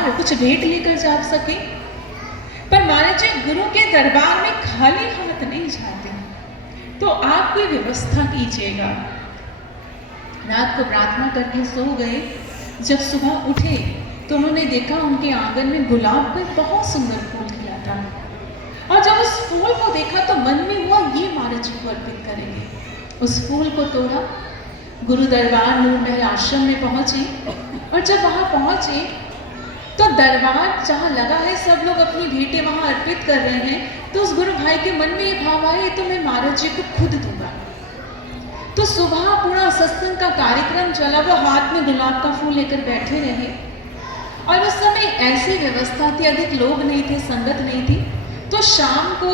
उपहार, कुछ भेंट लेकर जा सके। पर महाराज जी गुरु के दरबार में खाली हाथ नहीं जाते, तो आप कोई व्यवस्था कीजिएगा। रात को प्रार्थना करके सो गए। जब सुबह उठे तो उन्होंने देखा उनके आंगन में गुलाब का बहुत सुंदर फूल खिला था, और जब उस फूल को देखा तो मन में हुआ ये महाराज जी को अर्पित करेंगे। उस फूल को तोड़ा, गुरु दरबार नूर महल आश्रम में पहुंचे, और जब वहां पहुंचे तो दरबार जहाँ लगा है, सब लोग अपनी भेंटें वहां अर्पित कर रहे हैं, तो उस गुरु भाई के मन में ये भाव आया, तो मैं महाराज जी को खुद दूंगा। तो सुबह पूरा सत्संग का कार्यक्रम चला, वो हाथ में गुलाब का फूल लेकर बैठे रहे, और उस समय ऐसी व्यवस्था थी, अधिक लोग नहीं थे, संगत नहीं थी, तो शाम को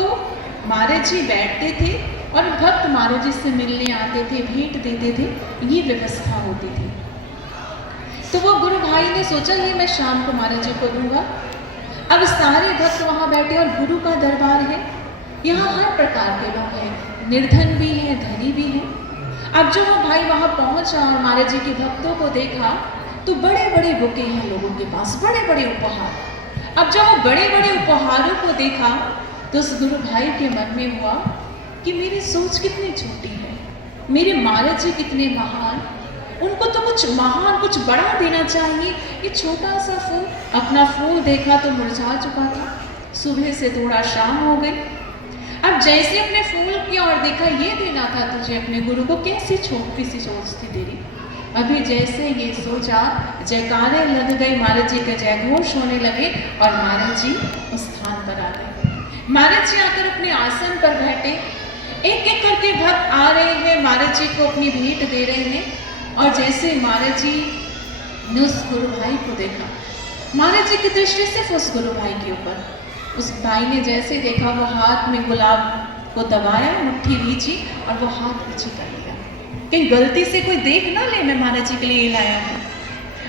महाराज जी बैठते थे और भक्त महाराज जी से मिलने आते थे, भेंट देते थे, ये व्यवस्था होती थी। तो वो गुरु भाई ने सोचा ये मैं शाम को महाराज जी को दूंगा। अब सारे भक्त वहाँ बैठे और गुरु का दरबार है, यहाँ हर प्रकार के लोग हैं, निर्धन भी है, धनी भी है। अब जो वो भाई वहाँ पहुँचा और महाराज जी के भक्तों को देखा, तो बड़े बड़े बुके हैं लोगों के पास, बड़े बड़े उपहार। अब जब वो बड़े बड़े उपहारों को देखा तो उस गुरु भाई के मन में हुआ कि मेरी सोच कितनी छोटी है, मेरे महाराज जी कितने महान, उनको तो कुछ महान, कुछ बड़ा देना चाहिए। ये छोटा सा फूल, अपना फूल देखा तो मुरझा चुका था, सुबह से थोड़ा शाम हो गई। अब जैसे अपने फूल की ओर देखा, ये देना था तुझे अपने गुरु को, कैसी छोटी सी सोच थी तेरी। अभी जैसे ये सोचा, जयकारे लग गए, महाराज जी के जयघोष होने लगे और महाराज जी उस स्थान पर आ गए। महाराज जी आकर अपने आसन पर बैठे, एक एक करके भक्त आ रहे हैं, महाराज जी को अपनी भेंट दे रहे हैं। और जैसे महाराज जी ने उस गुरु भाई को देखा, महाराज जी की दृष्टि सिर्फ उस गुरु भाई के ऊपर, उस भाई ने जैसे देखा, वो हाथ में गुलाब को दबाया, मुट्ठी भींची और वो हाथ पीछे कर लिया, कहीं गलती से कोई देख ना ले मैं महाराज जी के लिए ये लाया हूँ।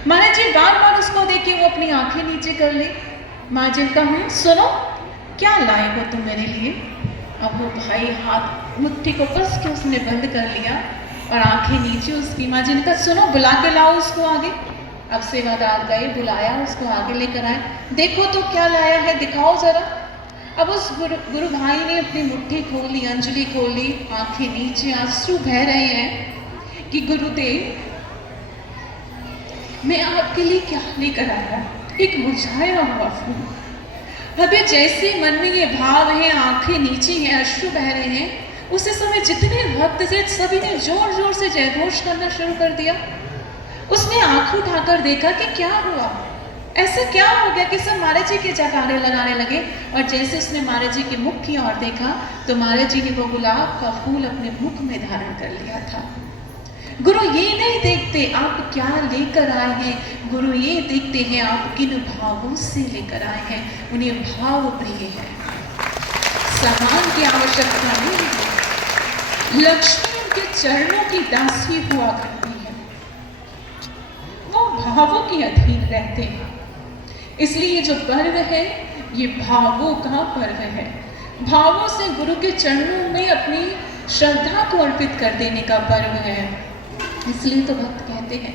महाराज जी बार बार उसको देखे वो अपनी आंखें नीचे कर ले। महाराज जी का सुनो, क्या लाए हो तुम मेरे लिए। अब वो भाई हाथ मुट्ठी को कस के उसने बंद कर लिया और आंखें नीचे उसकी। माँ जी ने कहा सुनो, बुला के लाओ उसको आगे। अब सेवादार गए, बुलाया, उसको आगे लेकर आए, देखो तो क्या लाया है, दिखाओ जरा। अब उस गुरु भाई ने अपनी मुट्ठी खोली, अंजलि खोली, आंखें नीचे, आंसू बह रहे हैं कि गुरुदेव मैं आपके लिए क्या लेकर आया, एक मुरझाया हुआ फूल। अभी जैसे मन में ये भाव है, आंखें नीचे हैं, अश्रु बह रहे हैं, उसी समय जितने भक्त थे सभी ने जोर जोर से जयघोष करना शुरू कर दिया। उसने आंख उठाकर देखा कि क्या हुआ, ऐसा क्या हो गया कि सब महाराज जी के जयकारे लगाने लगे। और जैसे उसने महाराज जी के मुख की ओर देखा तो महाराज जी ने वो गुलाब का फूल अपने मुख में धारण कर लिया था। गुरु ये नहीं देखते आप क्या लेकर आए हैं, गुरु ये देखते हैं आप किन भावों से लेकर आए हैं, उन्हें भाव प्रिय है, सामान की आवश्यकता नहीं है। लक्ष्मी उनके चरणों की दासी हुआ करती है, वो भावों के अधीन रहते हैं। इसलिए ये जो पर्व है ये भावों का पर्व है, भावों से गुरु के चरणों में अपनी श्रद्धा को अर्पित कर देने का पर्व है। इसलिए तो भक्त कहते हैं,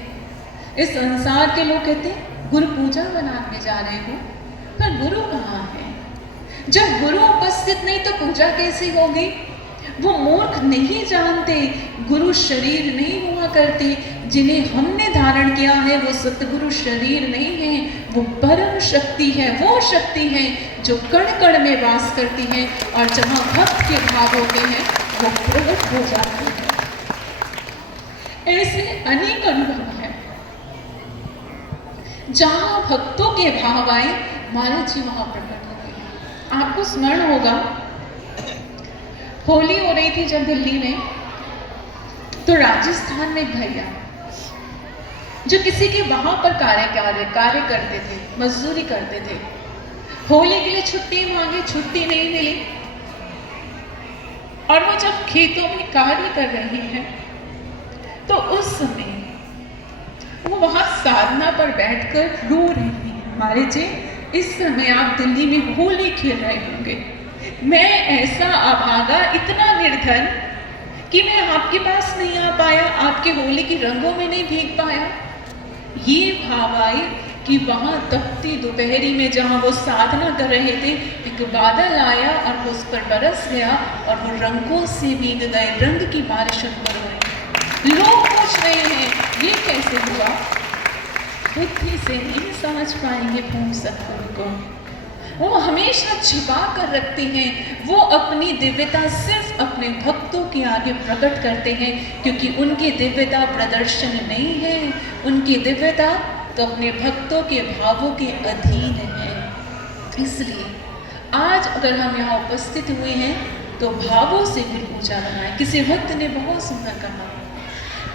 इस संसार के लोग कहते हैं गुरु पूजा मनाने जा रहे हो, पर गुरु कहाँ है। जब गुरु उपस्थित नहीं तो पूजा कैसी होगी। वो मूर्ख नहीं जानते गुरु शरीर नहीं हुआ करते, जिन्हें हमने धारण किया है वो सतगुरु शरीर नहीं है, वो परम शक्ति है, वो शक्ति है जो कण कण में वास करती है और जहाँ भक्त के भाव होते हैं वो प्रकट हो जाते हैं। ऐसे अनेक अनुभव हैं, जहाँ भक्तों के भाव आए महाराज जी वहाँ प्रकट हो गए। आपको स्मरण होगा होली हो रही थी जब दिल्ली में, तो राजस्थान में भैया जो किसी के वहां पर कार्य करते थे, मजदूरी करते थे, होली के लिए छुट्टी मांगी, छुट्टी नहीं मिली, और वो जब खेतों में कार्य कर रहे हैं तो उस समय वो वहां साधना पर बैठकर रो रही हैं, हमारे जी इस समय आप दिल्ली में होली खेल रहे होंगे, मैं ऐसा अभागा, इतना निर्धन कि मैं आपके पास नहीं आ पाया, आपके होली की रंगों में नहीं भीग पाया। ये भाव आए कि वहाँ तपती दोपहरी में जहाँ वो साधना कर रहे थे, एक बादल आया और वो उस पर बरस गया और वो रंगों से भीग गए, रंग की बारिश पर हुई। लोग पूछ रहे हैं ये कैसे हुआ? बुद्धि से नहीं समझ पाएंगे पूर्ण सत्पुरुष को। वो हमेशा छिपा कर रखते हैं, वो अपनी दिव्यता सिर्फ अपने भक्तों के आगे प्रकट करते हैं, क्योंकि उनकी दिव्यता प्रदर्शन नहीं है, उनकी दिव्यता तो अपने भक्तों के भावों के अधीन है। इसलिए आज अगर हम यहाँ उपस्थित हुए हैं तो भावों से गुरु पूजा बनाए। किसी भक्त ने बहुत सुंदर कहा,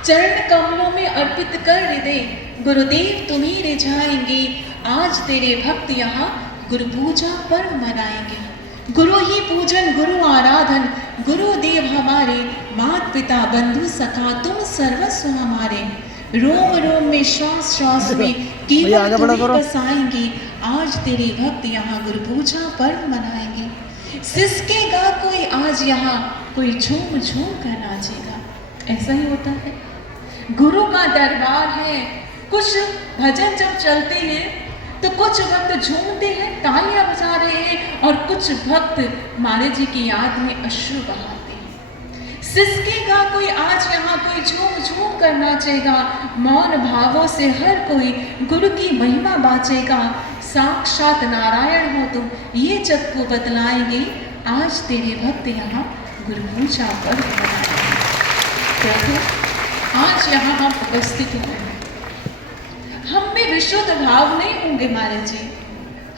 चरण कमलों में अर्पित कर हृदय गुरुदेव तुम्ही रिझाएंगे, आज तेरे भक्त यहाँ गुरु पूजा पर्व मनाएंगे। गुरु ही पूजन गुरु आराधन, गुरुदेव हमारे माता पिता बंधु सखा तुम सर्वस्व हमारे, रोम रोम में श्वास श्वास में केवल तुम्हें बसाएंगे, आज तेरे भक्त यहाँ गुरु पूजा पर्व मनाएंगे। सिसकेगा कोई आज यहाँ, कोई झूम झूम कर नाचेगा। ऐसा ही होता है, गुरु का दरबार है। कुछ भजन जब चलते हैं तो कुछ भक्त झूमते हैं, तालियां बजा रहे हैं, और कुछ भक्त माने जी की याद में अश्रु बहाते हैं। सिसकेगा कोई आज यहाँ, कोई झूम झूम कर नाचेगा, मौन भावों से हर कोई गुरु की महिमा बाचेगा। साक्षात नारायण हो तुम ये जग को बतलाएंगे, आज तेरे भक्त यहाँ गुरु पूजा पर्व मनाएंगे। प्रभु आज यहाँ हम उपस्थित हुए हैं, हम में विशुद्ध भाव नहीं होंगे महाराज जी,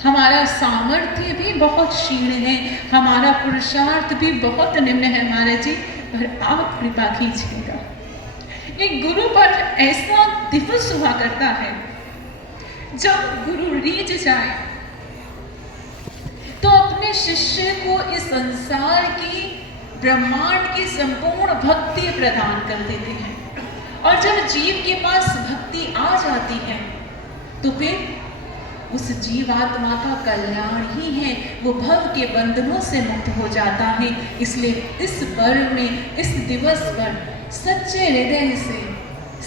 हमारा सामर्थ्य भी बहुत क्षीण है, हमारा पुरुषार्थ भी बहुत निम्न है महाराज जी, पर आप कृपा कीजिएगा। एक गुरु पर ऐसा दिवस हुआ करता है जब गुरु रीझ जाए तो अपने शिष्य को इस संसार की ब्रह्मांड की संपूर्ण भक्ति प्रदान कर देते हैं, और जब जीव के पास भक्ति आ जाती है तो फिर उस जीवात्मा का कल्याण ही है, वो भव के बंधनों से मुक्त हो जाता है। इसलिए इस पर्व में, इस दिवस पर सच्चे हृदय से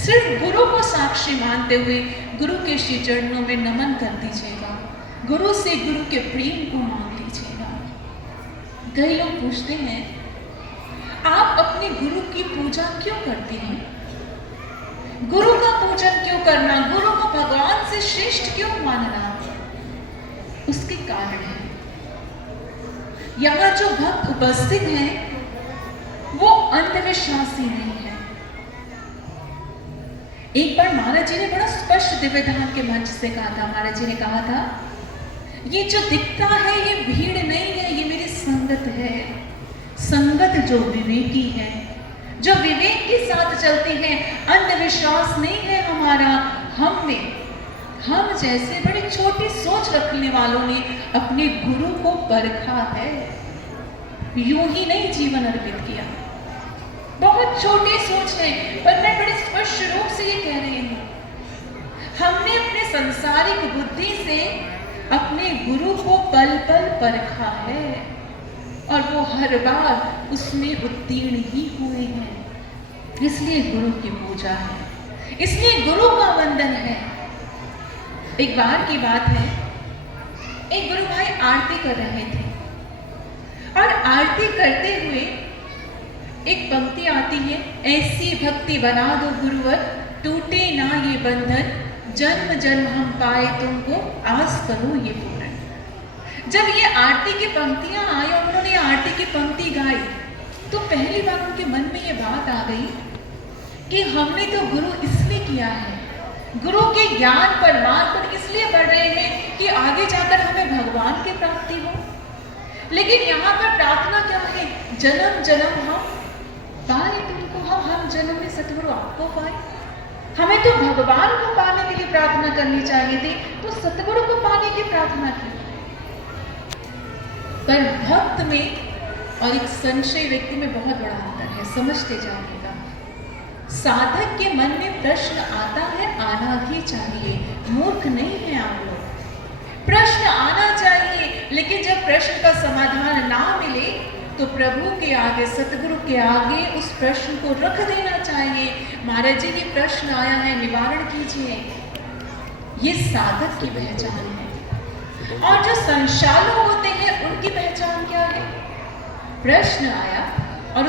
सिर्फ गुरु को साक्षी मानते हुए गुरु के श्री चरणों में नमन कर दीजिएगा, गुरु से गुरु के प्रेम को मांग लीजिएगा। कई लोग पूछते हैं आप अपने गुरु की पूजा क्यों करते हैं? गुरु का पूजन क्यों करना, गुरु को भगवान से श्रेष्ठ क्यों मानना? उसके कारण है, यहाँ जो भक्त उपस्थित हैं वो अंधविश्वासी नहीं है। एक बार महाराज जी ने बड़ा स्पष्ट दिव्यदान के मंच से कहा था, महाराज जी ने कहा था ये जो दिखता है ये भीड़ नहीं है, ये मेरी संगत है। संगत जो विवेकी है, जो विवेक के साथ चलती है, अंधविश्वास नहीं है हमारा। हम जैसे बड़ी छोटी सोच रखने वालों ने अपने गुरु को परखा है, यूं ही नहीं जीवन अर्पित किया। बहुत छोटी सोच है, पर मैं बड़े स्पष्ट रूप से ये कह रही हूं, हमने अपने सांसारिक बुद्धि से अपने गुरु को पल पल परखा है, और वो हर बार उसमें उत्तीर्ण ही हुए हैं। इसलिए गुरु की पूजा है, इसलिए गुरु का वंदन है। एक बार की बात है, एक गुरु भाई आरती कर रहे थे, और आरती करते हुए एक पंक्ति आती है, ऐसी भक्ति बना दो गुरुवर टूटे ना ये बंधन, जन्म जन्म हम पाए तुमको आस करो ये पूर्ण। जब ये आरती की पंक्तियां आई और उन्होंने आरती की पंक्ति गाई, तो पहली बार उनके मन में ये बात आ गई कि हमने तो गुरु इसलिए किया है, गुरु के ज्ञान पर मार्ग पर इसलिए बढ़ रहे हैं कि आगे जाकर हमें भगवान की प्राप्ति हो। लेकिन यहाँ पर प्रार्थना क्या है? जन्म जन्म हम पाए तुमको, हम जन्म में सतगुरु आपको पाए। हमें तो भगवान को पाने के लिए प्रार्थना करनी चाहिए थी, तो सतगुरु को पाने की प्रार्थना की। पर भक्त में और एक संशय व्यक्ति में बहुत बड़ा अंतर है, समझते जाइएगा। साधक के मन में प्रश्न आता है, आना भी चाहिए, मूर्ख नहीं है आप लोग। प्रश्न आना चाहिए, लेकिन जब प्रश्न का समाधान ना मिले तो प्रभु के आगे, सतगुरु के आगे उस प्रश्न को रख देना चाहिए। महाराज जी ये प्रश्न आया है, निवारण कीजिए। ये साधक की पहचान है। और जो संचालक होते हैं उनकी पहचान क्या है? प्रश्न आया